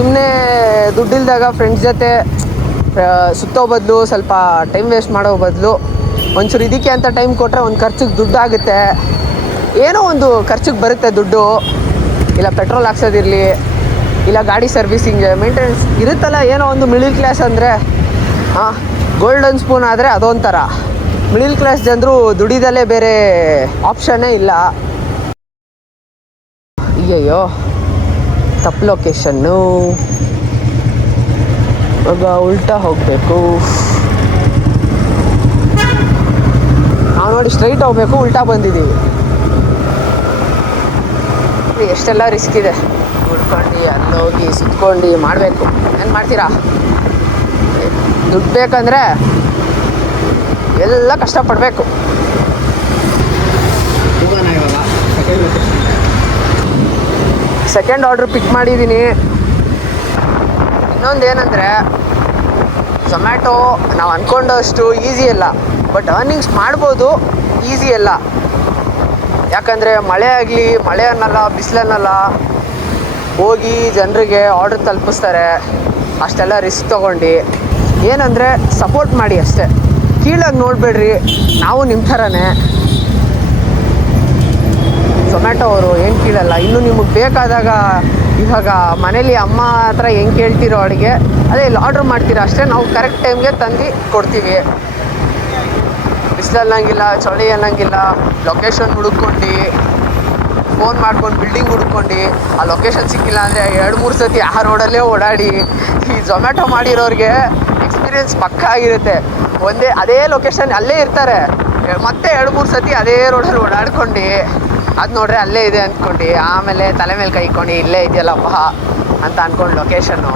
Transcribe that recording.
ಸುಮ್ಮನೆ ದುಡ್ಡಿಲ್ದಾಗ ಫ್ರೆಂಡ್ಸ್ ಜೊತೆ ಸುತ್ತೋ ಬದಲು ಸ್ವಲ್ಪ ಟೈಮ್ ವೇಸ್ಟ್ ಮಾಡೋ ಬದಲು ಒಂಚೂರು ಇದಕ್ಕೆ ಅಂತ ಟೈಮ್ ಕೊಟ್ಟರೆ ಒಂದು ಖರ್ಚಿಗೆ ದುಡ್ಡು ಆಗುತ್ತೆ, ಏನೋ ಒಂದು ಖರ್ಚಿಗೆ ಬರುತ್ತೆ ದುಡ್ಡು. ಇಲ್ಲ ಪೆಟ್ರೋಲ್ ಹಾಕ್ಸೋದಿರಲಿ, ಇಲ್ಲ ಗಾಡಿ ಸರ್ವಿಸಿಂಗ್ ಮೇಂಟೆನೆನ್ಸ್ ಇರುತ್ತಲ್ಲ. ಏನೋ ಒಂದು ಮಿಡಿಲ್ ಕ್ಲಾಸ್ ಅಂದರೆ ಗೋಲ್ಡನ್ ಸ್ಪೂನ್ ಆದರೆ ಅದೊಂಥರ. ಮಿಡಿಲ್ ಕ್ಲಾಸ್ ಜನರು ದುಡಿದಲ್ಲೇ ಬೇರೆ ಆಪ್ಷನ್ನೇ ಇಲ್ಲ. ಅಯ್ಯಯ್ಯೋ ತಪ್ಪು ಲೊಕೇಶನ್ನು, ಇವಾಗ ಉಲ್ಟಾ ಹೋಗಬೇಕು. ನಾವು ನೋಡಿ ಸ್ಟ್ರೈಟ್ ಹೋಗಬೇಕು, ಉಲ್ಟಾ ಬಂದಿದ್ದೀವಿ. ಎಷ್ಟೆಲ್ಲ ರಿಸ್ಕ್ ಇದೆ, ಹುಡ್ಕೊಂಡು ಅಲ್ಲೋಗಿ ಸುತ್ಕೊಂಡು ಮಾಡಬೇಕು. ಏನು ಮಾಡ್ತೀರಾ? ದುಡ್ಡು ಬೇಕಂದರೆ ಎಲ್ಲ ಕಷ್ಟಪಡಬೇಕು. ಸೆಕೆಂಡ್ ಆರ್ಡ್ರ್ ಪಿಕ್ ಮಾಡಿದ್ದೀನಿ. ಇನ್ನೊಂದು ಏನಂದರೆ ಝೊಮ್ಯಾಟೊ ನಾವು ಅಂದ್ಕೊಂಡಷ್ಟು ಈಸಿ ಅಲ್ಲ, ಬಟ್ ಅರ್ನಿಂಗ್ಸ್ ಮಾಡ್ಬೋದು, ಈಸಿ ಅಲ್ಲ. ಯಾಕಂದರೆ ಮಳೆ ಆಗಲಿ, ಮಳೆ ಅನ್ನಲ್ಲ, ಬಿಸಿಲನ್ನಲ್ಲ, ಹೋಗಿ ಜನರಿಗೆ ಆರ್ಡ್ರ್ ತಲುಪಿಸ್ತಾರೆ. ಅಷ್ಟೆಲ್ಲ ರಿಸ್ಕ್ ತೊಗೊಂಡು ಏನಂದರೆ ಸಪೋರ್ಟ್ ಮಾಡಿ ಅಷ್ಟೇ, ಕೀಳಾಗಿ ನೋಡಬೇಡ್ರಿ. ನಾವು ನಿಮ್ಮ ಥರನೇ. ಝೊಮ್ಯಾಟೊ ಅವರು ಏನು ಕೀಳಲ್ಲ. ಇನ್ನು ನಿಮಗೆ ಬೇಕಾದಾಗ ಇವಾಗ ಮನೇಲಿ ಅಮ್ಮ ಹತ್ರ ಹೆಂಗೆ ಕೇಳ್ತಿರೋ ಅಡುಗೆ ಅದೇ ಇಲ್ಲಿ ಆರ್ಡ್ರ್ ಮಾಡ್ತೀರಾ ಅಷ್ಟೇ, ನಾವು ಕರೆಕ್ಟ್ ಟೈಮ್ಗೆ ತಂದು ಕೊಡ್ತೀವಿ. ಬಿಸಿಲು ಅನ್ನಂಗಿಲ್ಲ, ಚಳಿ ಅನ್ನಂಗಿಲ್ಲ. ಲೊಕೇಶನ್ ಹುಡುಕೊಂಡು ಫೋನ್ ಮಾಡ್ಕೊಂಡು ಬಿಲ್ಡಿಂಗ್ ಹುಡ್ಕೊಂಡು ಆ ಲೊಕೇಶನ್ ಸಿಕ್ಕಿಲ್ಲ ಅಂದರೆ 2-3 ಸತಿ ಆ ರೋಡಲ್ಲೇ ಓಡಾಡಿ. ಈ ಝೊಮ್ಯಾಟೊ ಮಾಡಿರೋರಿಗೆ ಎಕ್ಸ್ಪೀರಿಯೆನ್ಸ್ ಪಕ್ಕ ಆಗಿರುತ್ತೆ. ಅದೇ ಲೊಕೇಶನ್ ಅಲ್ಲೇ ಇರ್ತಾರೆ, ಮತ್ತೆ 2-3 ಸತಿ ಅದೇ ರೋಡಲ್ಲಿ ಓಡಾಡ್ಕೊಂಡು ಅದು ನೋಡ್ರೆ ಅಲ್ಲೇ ಇದೆ ಅಂದ್ಕೊಂಡು ಆಮೇಲೆ ತಲೆ ಮೇಲೆ ಕೈ ಇಕ್ಕೊಂಡು ಇಲ್ಲೇ ಇದೆಯಲ್ಲಪ್ಪ ಅಂತ ಅಂದ್ಕೊಂಡು ಲೊಕೇಶನ್ನು